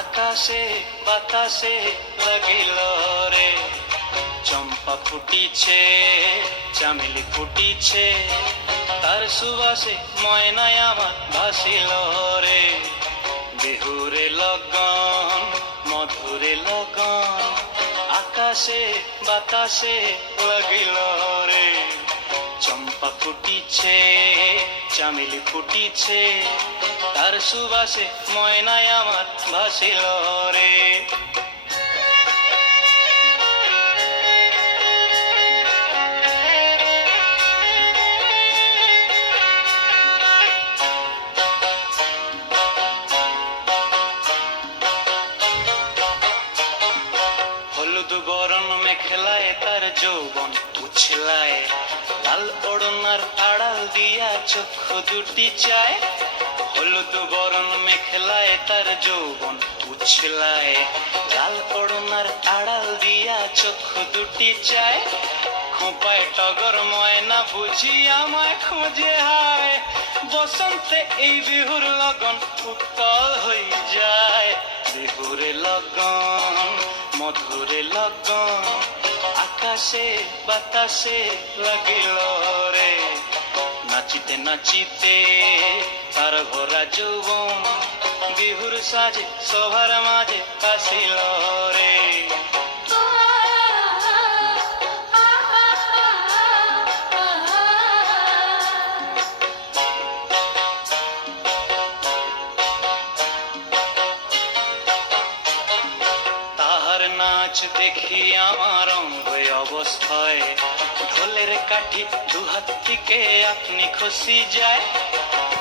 আকাশে বাতাসে লাগিল রে, চম্পা ফুটিছে চামেলি ফুটিছে, তার সুবাসে ময়নায় আমার ভাসিল রে। বিহুরে লগন মধুরে লগন, আকাশে বাতাসে লাগিল রে, চম্পা ফুটিছে চামেলি ফুটিছে, তার সুবাসে ময়নায় আমার ভাসিল রে। হলুদ বরণ মেখলায় তার যৌবন উছলায়, লাল ওড়নার আড়াল দিয়া চক্ষু দুটি চায়। হলুদ বরণ মেখলায় তার যৌবন উছলায়, লাল ওড়নার আড়াল দিয়া চক্ষু দুটি চায়। খোঁপায় টগর ময়না বুঝি আমায় খোঁজে হায়, বসন্তে এই বিহুর লগন উত্তল হয়ে যায়। বিহুরে লগন মধুরে লগন, আকাশে বাতাসে লাগিল রে, নাচিতে নাচিতে তার ভরা যৌবন, বিহুর সাজে সবার মাঝে আসিল রে। নাচ দেখি আমার অঙ্গ অবস্থায়, ঢোলের কাঠি দুহাত থেকে আপনি খসি যায়।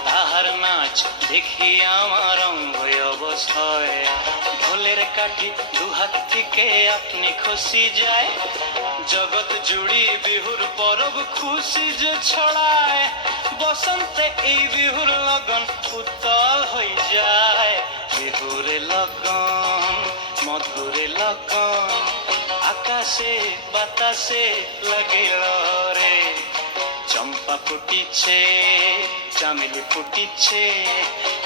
তাহার নাচ দেখি আমার অঙ্গ অবস্থায়, ঢোলের কাঠি দুহাত থেকে আপনি খসি যায়। জগৎ জুড়ি বিহুর পরব খুশি যে ছড়ায়, বসন্তে এই বিহুর লগন উত্তল হয়ে যায়। বিহুরে লগন মধুরে লগন, আকাশে বাতাসে লাগিল রে, চম্পা ফুটিছে চামেলি ফুটিছে,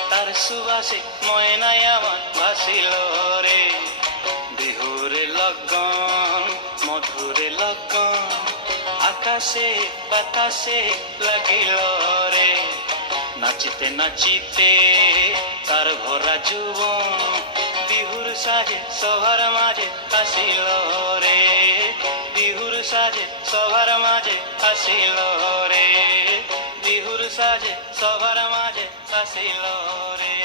তার সুবাসে ময়নায় আমার ভাসিল রে। বিহুরে লগন মধুরে লগন, আকাশে বাতাসে লাগিল রে, নাচিতে নাচিতে তার ভরা যৌবন, বিহুর সাজে সবার মাঝে আসিল রে। বিহুর সাজে সবার মাঝে আসিল রে, বিহুর সাজে সবার মাঝে আসিল রে।